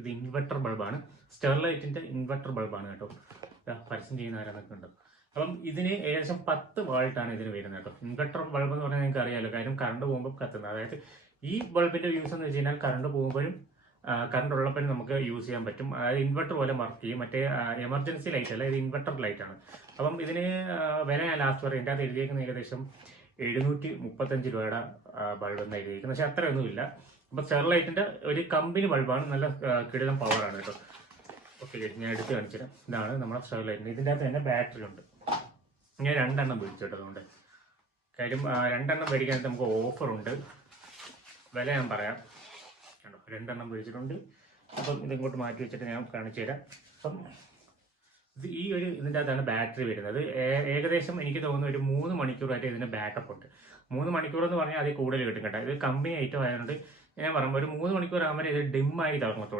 ഇത് inverter ബൾബാണ്, സ്റ്റെർലൈറ്റിന്റെ inverter ബൾബാണ് കേട്ടോ. പരസ്യം ചെയ്യുന്ന ആരാന്നൊക്കെ ഉണ്ട്. അപ്പം ഇതിന് ഏകദേശം 10 വാൾട്ടാണ് ഇതിന് വരുന്നത് കേട്ടോ. ഇൻവെർട്ടർ ബൾബ് എന്ന് പറഞ്ഞാൽ നിങ്ങൾക്ക് അറിയാമല്ലോ, കാര്യം കറണ്ട് പോകുമ്പോൾ കത്തുന്നത്. അതായത് ഈ ബൾബിന്റെ യൂസ് എന്ന് വെച്ച് കഴിഞ്ഞാൽ കറണ്ട് പോകുമ്പോഴും കറണ്ട് ഉള്ളപ്പോഴും നമുക്ക് യൂസ് ചെയ്യാൻ പറ്റും. അതായത് ഇൻവെർട്ടർ പോലെ വർക്ക് ചെയ്യും. മറ്റേ എമർജൻസി ലൈറ്റ് അല്ല, ഇത് ഇൻവെർട്ടർ ലൈറ്റ് ആണ്. അപ്പം ഇതിന് വില ഞാൻ ലാസ്റ്റ് പറയും. എൻ്റെ അത് എഴുതിയേക്കുന്ന ഏകദേശം 735 രൂപയുടെ ബൾബ് എന്ന് എഴുതിയിരിക്കുന്നത്. പക്ഷെ അത്രയൊന്നുമില്ല. അപ്പം സ്റ്റെർലൈറ്റിന്റെ ഒരു കമ്പനി ബൾബാണ്, നല്ല കിടിലം പവറാണ് കേട്ടോ. ഓക്കെ, ഞാൻ എടുത്ത് കാണിച്ചുതരാം. ഇതാണ് നമ്മുടെ സ്റ്റെർലൈറ്റിന്. ഇതിൻ്റെ അകത്ത് തന്നെ ബാറ്ററി ഉണ്ട്. ഞാൻ 2 എണ്ണം മേടിച്ചു കേട്ടോ. അതുകൊണ്ട് കാര്യം 2 എണ്ണം മേടിക്കാനായിട്ട് നമുക്ക് ഓഫറുണ്ട്. വില ഞാൻ പറയാം കേട്ടോ. 2 എണ്ണം മേടിച്ചിട്ടുണ്ട്. അപ്പം ഇതിങ്ങോട്ട് മാറ്റി വെച്ചിട്ട് ഞാൻ കാണിച്ചു തരാം. അപ്പം ഈ ഒരു ഇതിൻ്റെ അകത്താണ് ബാറ്ററി വരുന്നത്. ഏകദേശം എനിക്ക് തോന്നുന്നു ഒരു 3 മണിക്കൂറായിട്ട് ഇതിന് ബാക്കപ്പ് ഉണ്ട്. 3 മണിക്കൂർ എന്ന് പറഞ്ഞാൽ അതിൽ കൂടുതൽ കിട്ടും കേട്ടോ. ഇത് കമ്പനി ഐറ്റം ആയതുകൊണ്ട് ഞാൻ പറയുമ്പോൾ ഒരു 3 മണിക്കൂർ ആകുമ്പോൾ ഇത് ഡിമ്മായി തുടങ്ങത്തുള്ളൂ.